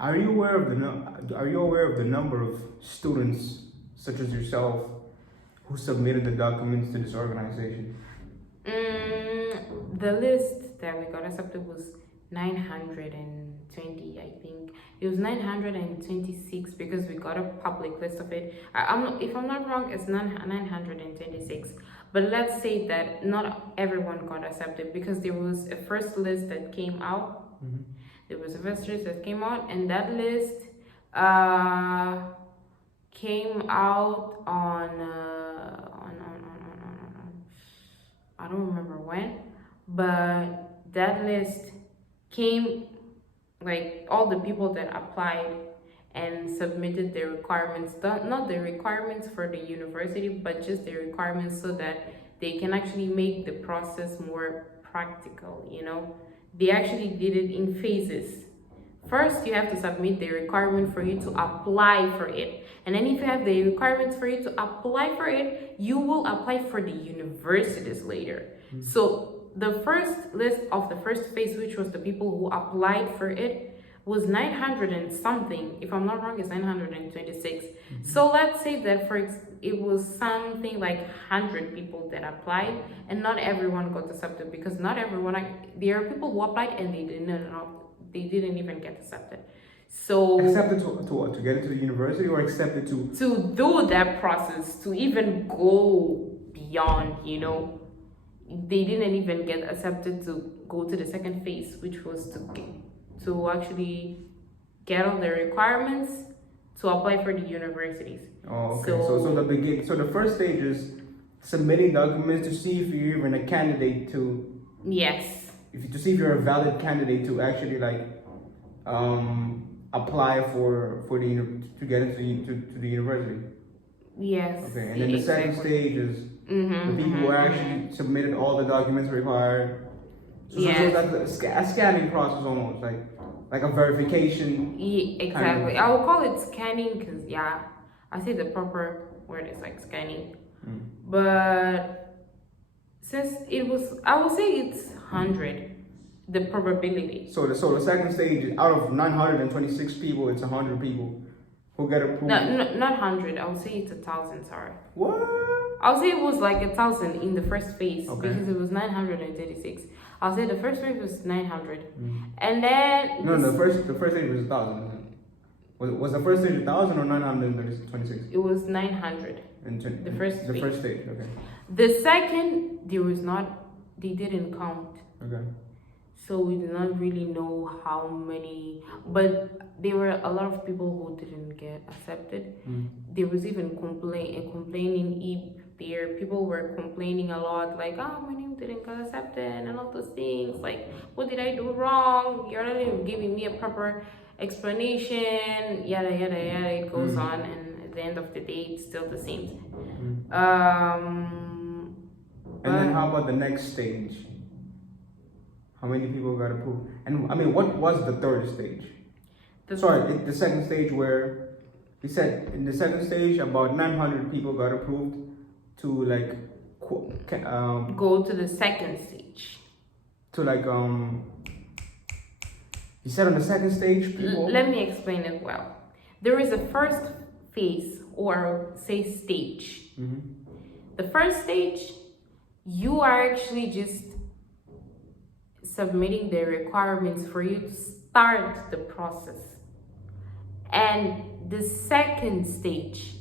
Are you aware of the number of students such as yourself who submitted the documents to this organization? The list that we got accepted was 920, I think. It was 926 because we got a public list of it. If I'm not wrong, it's not 926. But let's say that not everyone got accepted because there was a first list that came out. Mm-hmm. There was a first list that came out, and that list came out on I don't remember when, but that list came, like all the people that applied and submitted their requirements, not the requirements for the university, but just the requirements so that they can actually make the process more practical, you know. They actually did it in phases. First, you have to submit the requirement for you to apply for it. And then if you have the requirements for you to apply for it, you will apply for the universities later. Mm-hmm. So the first list of the first phase, which was the people who applied for it, was 900 and something. If I'm not wrong, it's 926. Mm-hmm. So let's say that it was something like 100 people that applied, and not everyone got accepted because not everyone. There are people who applied and they didn't even get accepted. So accepted to get into the university, or accepted to do that process, to even go beyond, you know. They didn't even get accepted to go to the second phase, which was to actually get all the requirements to apply for the universities. Oh, okay. So the first stage is submitting documents to see if you're even a candidate to. Yes. To see if you're a valid candidate to actually apply to get into the university. Yes. Okay, and then the second stage is the people who actually submitted all the documents required. So that's a scanning process almost, like a verification. Yeah, exactly. I will call it scanning because I say the proper word is like scanning. But since it was, I would say it's 100. The probability. So the second stage, out of 926 people, it's 100 people who get approved. No, not 100. I would say it's 1,000. Sorry. What? I would say it was like 1,000 in the first phase because it was 936. I'll say the first phase was 900, and then the first stage was 1,000. Was the first stage 1,000 or 926? It was 900. The first stage. Okay. The second, there was not. They didn't count. Okay. So we do not really know how many, but there were a lot of people who didn't get accepted. There was even complaining there. People were complaining a lot, like, oh, my name didn't get accepted, and all those things. Like, what did I do wrong? You're not even giving me a proper explanation. Yada yada yada. It goes on, and at the end of the day, it's still the same. And then how about the next stage? How many people got approved? And I mean, what was the third stage? The second stage, where he said in the second stage about 900 people got approved to go to the second stage. He said on the second stage people. Let me explain it well. There is a first phase, or say stage. The first stage, you are actually just submitting the requirements for you to start the process. And the second stage,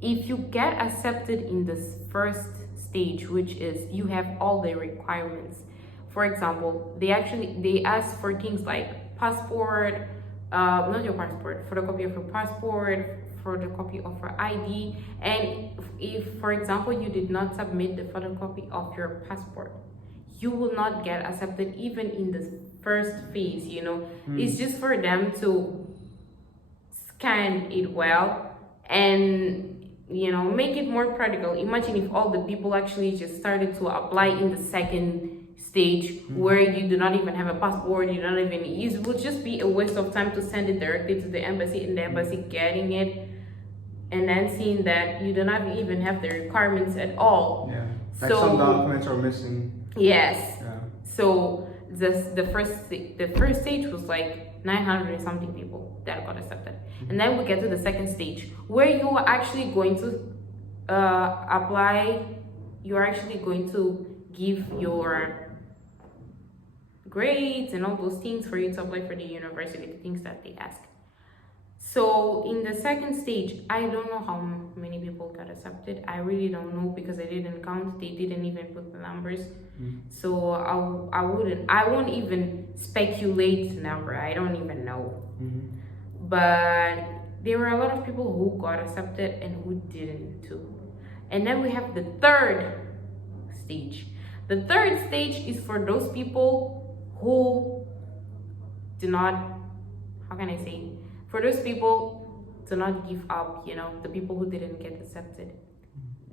if you get accepted in this first stage, which is you have all the requirements. For example, they ask for things like passport, not your passport, photocopy of your passport, photocopy of your ID, and if, for example, you did not submit the photocopy of your passport, you will not get accepted even in the first phase, you know. It's just for them to scan it well and, you know, make it more practical. Imagine if all the people actually just started to apply in the second stage where you do not even have a passport, it would just be a waste of time to send it directly to the embassy and the embassy getting it and then seeing that you do not even have the requirements at all. Yeah. Like some documents are missing. Yes. Yeah. So the first stage was like 900 and something people that got accepted. And then we get to the second stage where you are actually going to apply, you're actually going to give your grades and all those things for you to apply for the university, the things that they ask. So in the second stage, I don't know how many people got accepted. I really don't know because I didn't count. They didn't even put the numbers. So I won't even speculate the number. I don't even know. But there were a lot of people who got accepted and who didn't too. And then we have the third stage. The third stage is for those people who do not, how can I say, for those people do not give up, you know, the people who didn't get accepted,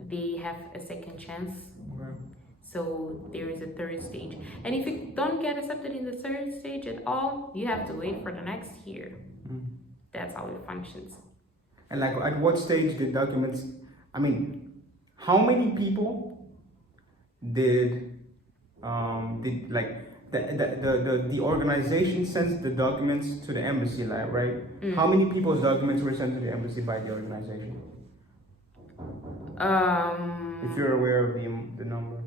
they have a second chance. So there is a third stage. And if you don't get accepted in the third stage at all, you have to wait for the next year. That's how it functions. And like, at what stage did documents, I mean, how many people did like, the organization sends the documents to the embassy lab, right? How many people's documents were sent to the embassy by the organization? If you're aware of the number.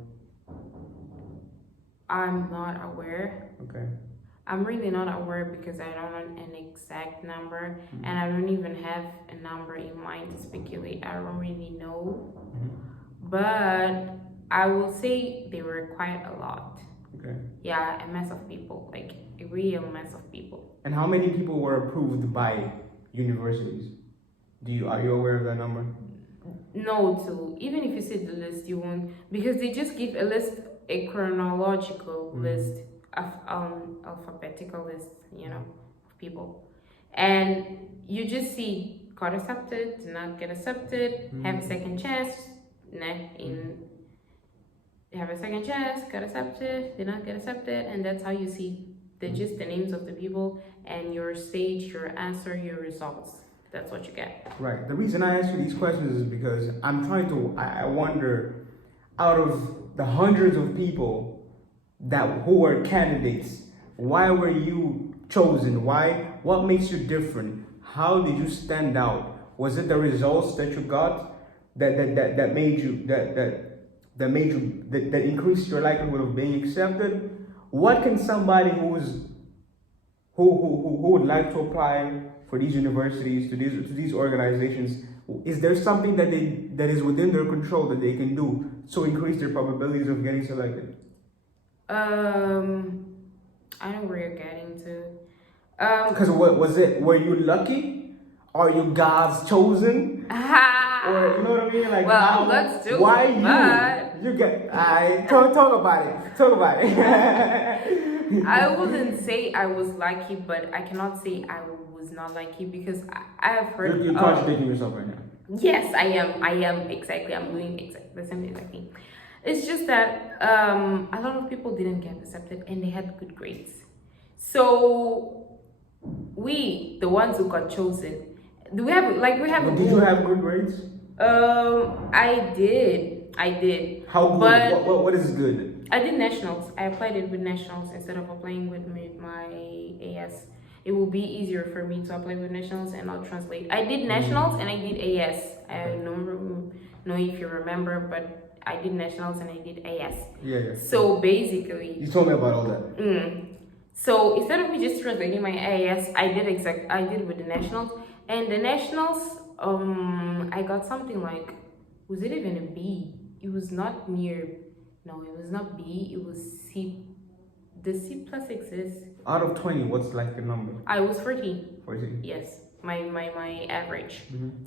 I'm not aware. Okay. I'm really not aware because I don't know an exact number, and I don't even have a number in mind to speculate. I don't really know. But I will say they were quite a lot. Okay. Yeah, a mess of people, like a real mess of people. And how many people were approved by universities? Are you aware of that number? No, too. Even if you see the list, you won't, because they just give a list, a chronological list of alphabetical list, you know, of people, and you just see got accepted, did not get accepted, have a second chance, have a second chance, got accepted, did not get accepted, and that's how you see the names of the people and your stage, your answer, your results. That's what you get. Right. The reason I ask you these questions is because I wonder, out of the hundreds of people who were candidates, why were you chosen? What makes you different? How did you stand out? Was it the results that you got that increased your likelihood of being accepted? What can somebody who would like to apply for these universities, to these organizations, is there something that is within their control that they can do to increase their probabilities of getting selected? I know where you're getting to. Because were you lucky? Are you God's chosen? Or you know what I mean? Like, well, let's do why it. You get? Talk about it. Talk about it. I wouldn't say I was lucky, but I cannot say I was not lucky because I have heard. You're contradicting yourself right now. Yes, I am exactly. I'm doing the same exact thing. It's just that a lot of people didn't get accepted and they had good grades. So we, the ones who got chosen, did you have good grades? I did. How good? But what is good? I did nationals. I applied it with nationals instead of applying with my AS. It will be easier for me to apply with nationals and I'll translate. I did nationals and I did AS. I don't know if you remember, but I did nationals and I did AS. Yeah. So basically, you told me about all that. So instead of me just translating my AS, I did with the nationals. And the nationals, I got something like, was it even a B? It was not near. No, it was not B. It was C. The C plus exists. Out of 20, what's like the number? I was 14. 14. Yes, my average. Mm-hmm.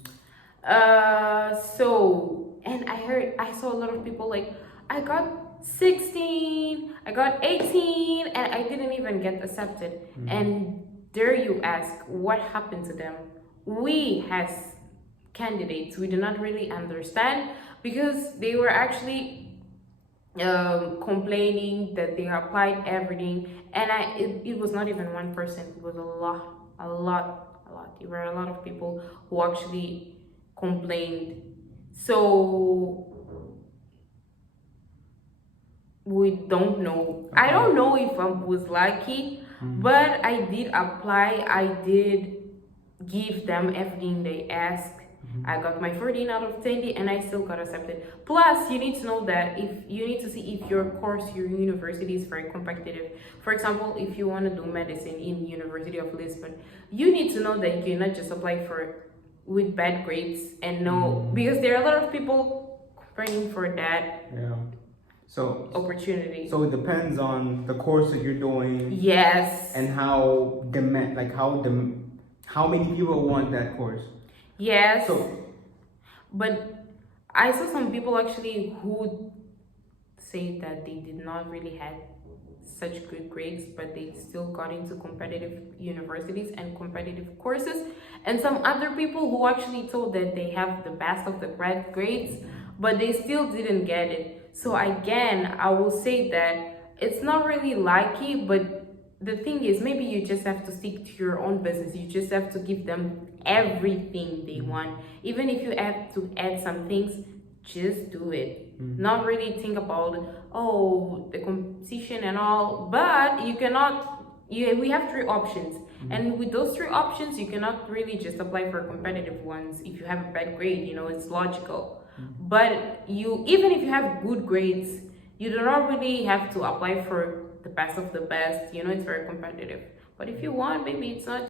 So, and I saw a lot of people like, I got 16, I got 18, and I didn't even get accepted. Mm-hmm. And there you ask, what happened to them? We as candidates, we do not really understand because they were actually complaining that they applied everything, and it was not even one person, it was a lot. There were a lot of people who actually complained. So we don't know. I don't know if I was lucky, But I did apply. I did give them everything they asked. I got my 14 out of 20 and I still got accepted. Plus, you need to know that if you need to see if your course, your university is very competitive. For example, if you want to do medicine in University of Lisbon, you need to know that you cannot just apply for with bad grades and know, because there are a lot of people competing for that opportunity. So it depends on the course that you're doing. Yes. And how many people want that course. Yes. So, but I saw some people actually who say that they did not really have such good grades, but they still got into competitive universities and competitive courses. And some other people who actually told that they have the best of the grades, but they still didn't get it. So again, I will say that it's not really lucky, but the thing is, maybe you just have to stick to your own business. You just have to give them everything they want. Even if you have to add some things, just do it. Not really think about, the competition and all. But you cannot, we have 3 options. And with those 3 options, you cannot really just apply for competitive ones. If you have a bad grade, it's logical. But even if you have good grades, you do not really have to apply for the best of the best. It's very competitive. But if you want, maybe it's not